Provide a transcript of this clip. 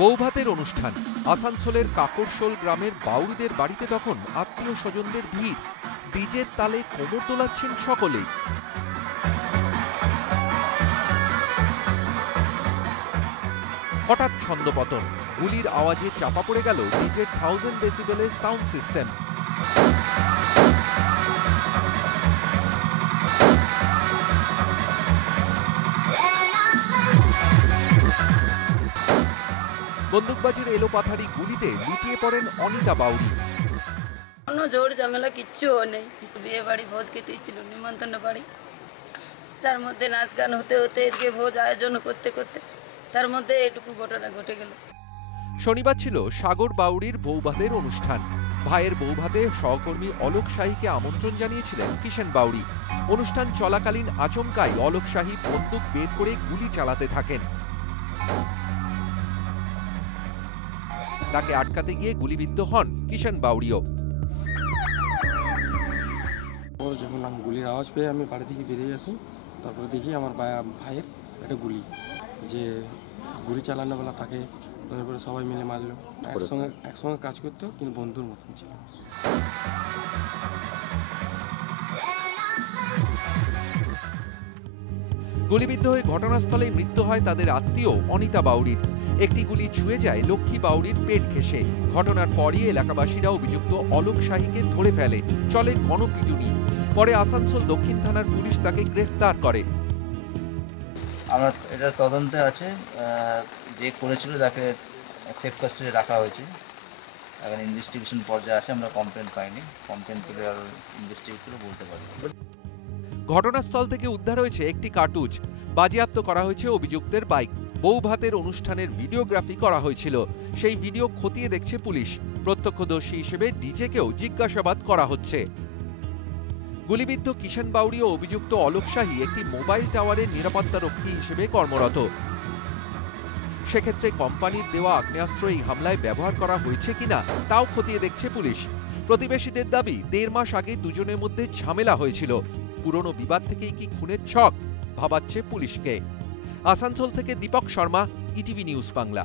বৌভাতের অনুষ্ঠান। আসানসোলের কাকরশোল গ্রামের বাউরিদের বাড়িতে তখন আত্মীয় স্বজনদের ভিড়। ডিজের তালে কোমর দোলাচ্ছেন সকলেই। হঠাৎ ছন্দপতন, গুলির আওয়াজে চাপা পড়ে গেল ডিজের 1000 ডেসিবেলের সাউন্ড সিস্টেম। বন্দুকবাজির এলোপাথারি গুলিতে লুটিয়ে পড়েন অনিতা বাউরি। কোনো জোর ঝামেলা কিচ্ছু নেই, বিয়ে বাড়ি ভোজ খেতেই ছিল, নিমন্ত্রণ বাড়ি। তার মধ্যে নাচ গান হতে হতে এদিকে ভোজ আয়োজন করতে করতে তার মধ্যে এটুকু ঘটনা ঘটে গেল। শনিবার ছিল সাগর বাউরির বৌভাতের অনুষ্ঠান। ভাইয়ের বৌভাতে সহকর্মী অলোক শাহীকে আমন্ত্রণ জানিয়েছিলেন কিষেন বাউরি। অনুষ্ঠান চলাকালীন আচমকাই অলোক শাহী বন্দুক বের করে গুলি চালাতে থাকেন। তাকে আটকাতে গিয়ে গুলিবিদ্ধ হন কিষেন বাউরিও। যখন আমি গুলির আওয়াজ পেয়ে আমি বাড়ি থেকে বেরিয়ে আসি, তারপরে দেখি আমার ভাইয়ের একটা গুলি চালানো বেলা তাকে তারপরে সবাই মিলে মারলো। একসঙ্গে কাজ করতো, কিন্তু বন্ধুর মতন ছিল। গুলিবিদ্ধ হয়ে ঘটনাস্থলেই মৃত্যু হয় তাদের আত্মীয় অনিতা বাউরির। একটি গুলি ছুঁয়ে যায় লক্ষ্মী বাউরির পেট ঘেঁষে। ঘটনার পরই এলাকাবাসীরা অভিযুক্ত অলোক শাহীকে ধরে ফেলে। চলে গণপিটুনি। পরে আসানসোল দক্ষিণ থানার পুলিশ তাকে গ্রেফতার করে। আমরা এটা তদন্তে আছে, যে করেছিল তাকে সেফ কাস্টাডি রাখা হয়েছে। এখন ইনভেস্টিগেশন পর্যায়ে আছে, আমরা কমপ্লেন পাইনি। কমপ্লেন তুলে আর ইনভেস্টিগেট করে বলতে পারি। ঘটনাস্থল থেকে উদ্ধার হয়েছে একটি কার্তুজ। বাজেয়াপ্ত করা হয়েছে অভিযুক্তের বাইক। বৌভাতের অনুষ্ঠানের ভিডিওগ্রাফি করা হয়েছিল, সেই ভিডিও খতিয়ে দেখছে পুলিশ। প্রত্যক্ষদর্শী হিসেবে ডিজেকেও জিজ্ঞাসাবাদ করা হচ্ছে। গুলিবিদ্ধ কিষেন বাউরি ও অভিযুক্ত অলোক শাহী একটি মোবাইল টাওয়ারের নিরাপত্তারক্ষী হিসেবে কর্মরত। সেক্ষেত্রে কোম্পানির দেওয়া আগ্নেয়াস্ত্র এই হামলায় ব্যবহার করা হয়েছে কিনা তাও খতিয়ে দেখছে পুলিশ। প্রতিবেশীদের দাবি 1.5 মাস আগে দুজনের মধ্যে ঝামেলা হয়েছিল। পুরনো বিবাদ থেকেই কি খুনের ছক, ভাবাচ্ছে পুলিশকে। আসানসোল থেকে দীপক শর্মা, ইটিভি নিউজ বাংলা।